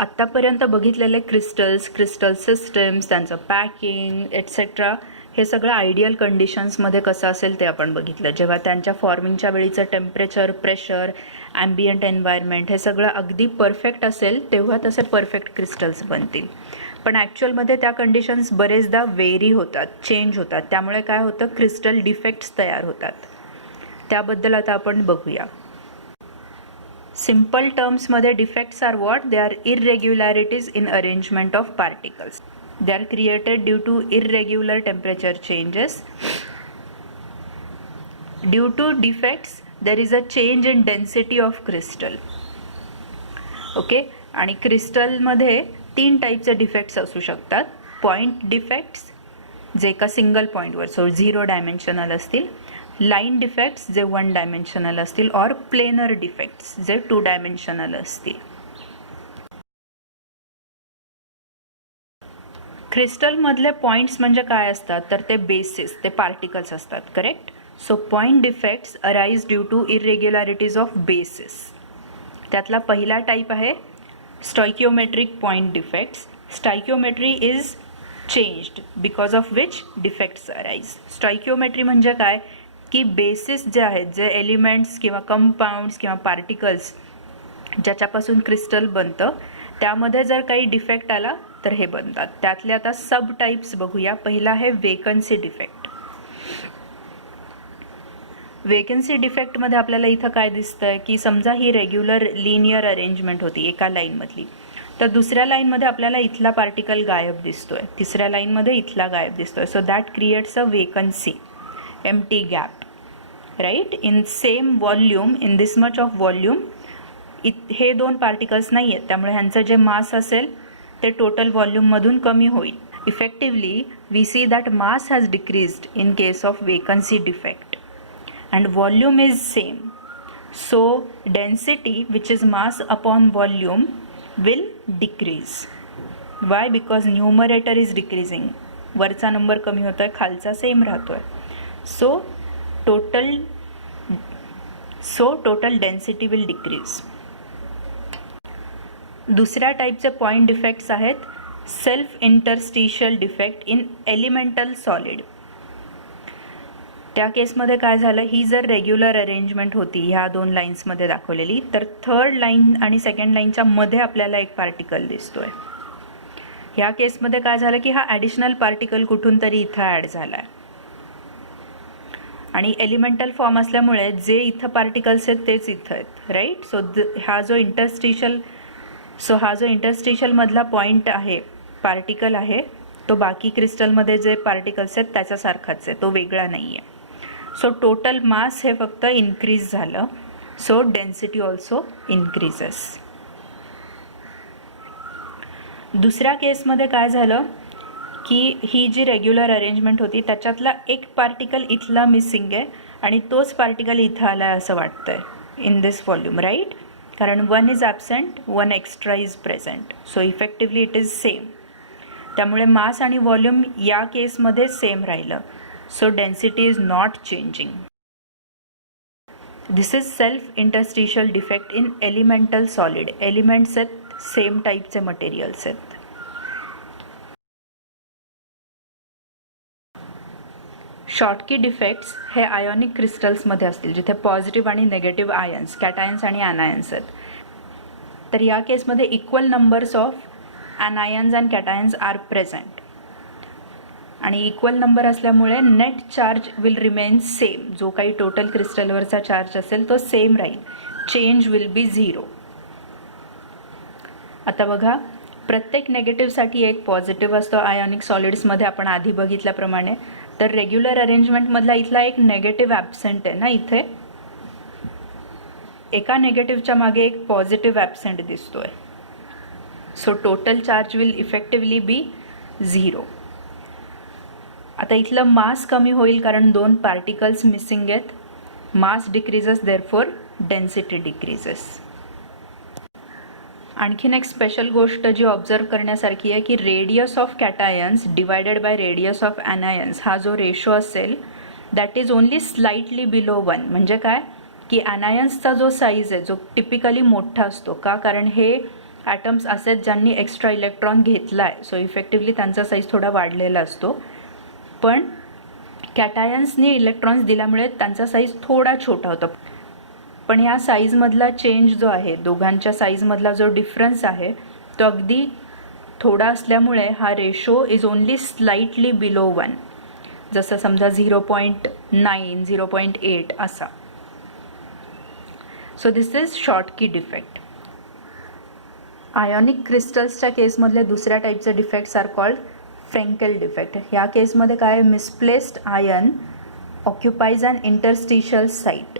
आत्तापर्यंत बघितलेले crystals, crystal systems, त्यांचं पॅकिंग एटसेट्रा, हे सगळं आयडियल कंडिशन्समध्ये कसं असेल ते आपण बघितलं. जेव्हा त्यांच्या फॉर्मिंगच्या वेळीचं टेम्परेचर, प्रेशर, ॲम्बियंट एन्व्हायरमेंट हे सगळं अगदी परफेक्ट असेल तेव्हा तसे परफेक्ट क्रिस्टल्स बनतील. पण ॲक्च्युअलमध्ये त्या कंडिशन्स बरेचदा वेरी होतात, चेंज होतात. त्यामुळे काय होतं, क्रिस्टल डिफेक्ट्स तयार होतात. त्याबद्दल आता आपण बघूया. सिम्पल टर्म्समध्ये defects are what? They are irregularities in arrangement of particles. They are created due to irregular temperature changes. Due to defects, there is a change in density of crystal. Okay, आणि क्रिस्टलमध्ये 3 टाईपचे defects असू शकतात. Point defects जे एका single पॉईंटवर, so 0 dimensional असतील. Line defects जे 1 dimensional असतील. और प्लेनर डिफेक्ट्स जे 2 डायमेन्शनल असतील. क्रिस्टलमधले पॉईंट्स म्हणजे काय असतात तर ते बेसिस, ते पार्टिकल्स असतात. Correct. So point defects arise due to irregularities of basis. त्यातला पहिला टाईप आहे stoichiometric point defects. Stoichiometry is changed because of which defects arise. Stoichiometry म्हणजे काय की बेसिस जे आहेत, जे एलिमेंट्स किंवा कंपाऊंड्स किंवा पार्टिकल्स ज्याच्यापासून क्रिस्टल बनतं त्यामध्ये जर काही डिफेक्ट आला तर हे बनतात. त्यातले आता सब टाइप्स बघूया. पहिला आहे वेकन्सी डिफेक्ट. वेकन्सी डिफेक्टमध्ये आपल्याला इथं काय दिसतंय की समजा ही रेग्युलर लिनियर अरेंजमेंट होती एका लाईनमधली, तर दुसऱ्या लाईनमध्ये आपल्याला इथला पार्टिकल गायब दिसतोय, तिसऱ्या लाईनमध्ये इथला गायब दिसतोय. So that creates a vacancy, empty gap, right. In same volume, in this much of volume हे 2 पार्टिकल्स नाही आहेत, त्यामुळे ह्यांचं जे मास असेल ते टोटल व्हॉल्यूममधून कमी होईल. Effectively we see that mass has decreased in case of vacancy defect and volume is same. So density which is mass upon volume will decrease. Why? Because numerator is decreasing. वरचा number कमी होतोय, खालचा same राहतोय. So total density will decrease. दुसऱ्या टाईपचे point defects आहेत self interstitial defect in elemental solid. त्या केसमध्ये काय झालं, ही जर रेग्युलर अरेंजमेंट होती ह्या 2 लाईन्समध्ये दाखवलेली, तर थर्ड लाईन आणि सेकंड लाईनच्या मध्ये आपल्याला एक पार्टिकल दिसतोय. ह्या केसमध्ये काय झालं की हा ॲडिशनल पार्टिकल कुठून तरी इथं ॲड झाला आहे आणि एलिमेंटल फॉर्म असल्यामुळे जे इथं पार्टिकल्स आहेत तेच इथं आहेत, राईट. सो हा जो इंटरस्टिशियल मधला पॉईंट आहे, पार्टिकल आहे, तो बाकी क्रिस्टलमध्ये जे पार्टिकल्स आहेत त्याच्यासारखाच आहे, तो वेगळा नाही आहे. सो टोटल मास हे फक्त इन्क्रीज झालं. So density also increases. दुसऱ्या केसमध्ये काय झालं की ही जी रेग्युलर अरेंजमेंट होती त्याच्यातला एक पार्टिकल इथला मिसिंग आहे आणि तोच पार्टिकल इथं आला आहे असं वाटतंय इन दिस व्हॉल्यूम, राईट. कारण 1 is absent, 1 extra is present. So effectively it is same. त्यामुळे मास आणि व्हॉल्यूम या केसमध्ये सेम राहिलं. So density is not changing. This is self interstitial defect in elemental solid. Elements आहेत, same टाईपचे materials आहेत. Schottky defects हे ionic क्रिस्टल्समध्ये असतील जिथे पॉझिटिव्ह आणि नेगेटिव्ह आयन्स, कॅटायन्स आणि ॲनायन्स आहेत. तर या केसमध्ये equal numbers of anions and cations are present आणि इक्वल नंबर असल्यामुळे net charge will remain same. जो काही टोटल क्रिस्टलवरचा चार्ज असेल तो सेम राहील. Change will be 0. आता बघा, प्रत्येक नेगेटिव्हसाठी एक पॉझिटिव्ह असतो आयोनिक सॉलिड्समध्ये आपण आधी बघितल्याप्रमाणे. तर रेग्युलर अरेंजमेंटमधला इथला एक नेगेटिव्ह ॲबसेंट आहे ना, इथे एका नेगेटिव्हच्या मागे एक पॉझिटिव्ह ॲबसेंट दिसतोय. So total charge will effectively be 0. आता इथलं मास कमी होईल कारण 2 पार्टिकल्स मिसिंग आहेत. Mass decreases, therefore density decreases. आणखीन एक स्पेशल गोष्ट जी ऑब्झर्व करण्यासारखी आहे की radius of cations divided by radius of anions हा जो रेशो असेल that is only slightly below 1. म्हणजे काय की ॲनायन्सचा जो साईज आहे जो टिपिकली मोठा असतो का, कारण हे ॲटम्स असेच ज्यांनी एक्स्ट्रा इलेक्ट्रॉन घेतला आहे, सो इफेक्टिवली त्यांचा साईज थोडा वाढलेला असतो. पण कॅटायन्सनी इलेक्ट्रॉन्स दिल्यामुळे त्यांचा साईज थोडा छोटा होता. पण या साईजमधला चेंज जो आहे, दोघांच्या साईजमधला जो डिफरन्स आहे तो अगदी थोडा असल्यामुळे हा ratio is only slightly below 1. जसं समजा 0.9, 0.8 असा. So this is Schottky defect. Ionic क्रिस्टल्सच्या केसमधले दुसऱ्या टाईपचे defects are called Frenkel defect. ह्या केसमध्ये काय, misplaced ion occupies an interstitial site.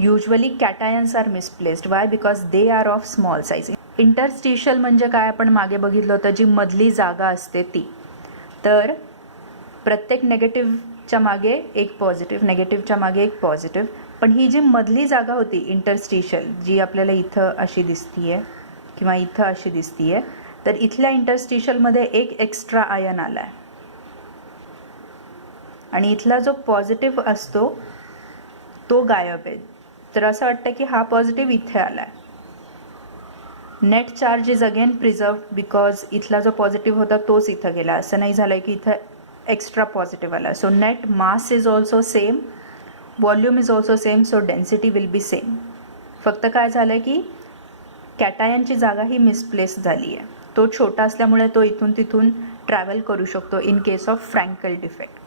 Usually cations are misplaced. Why? Because they are of small size. Interstitial म्हणजे काय, आपण मागे बघितलं होतं, जी मधली जागा असते ती. तर प्रत्येक नेगेटिव्हच्या मागे एक पॉझिटिव्ह, नेगेटिव्हच्या मागे एक पॉझिटिव्ह. पण ही जी मधली जागा होती इंटरस्टिशियल, जी आपल्याला इथं अशी दिसतीये किंवा इथं अशी दिसतीये, तर इथल्या इंटरस्टिशियलमध्ये एक एक्स्ट्रा आयन आला आहे आणि इथला जो पॉझिटिव्ह असतो तो गायब आहे. तर असं वाटतं की हा पॉझिटिव्ह इथे आला आहे. Net charge is again preserved because इथला जो पॉझिटिव्ह होता तोच इथं गेला. असं नाही झालं की इथं एक्स्ट्रा पॉझिटिव्ह आला. So net mass is also same, volume is also same, so density will be same. फक्त काय झालं की कॅटायनची जागा ही मिसप्लेस झाली आहे. तो छोटा असल्यामुळे तो इथून तिथून ट्रॅव्हल करू शकतो in case of Frenkel defect.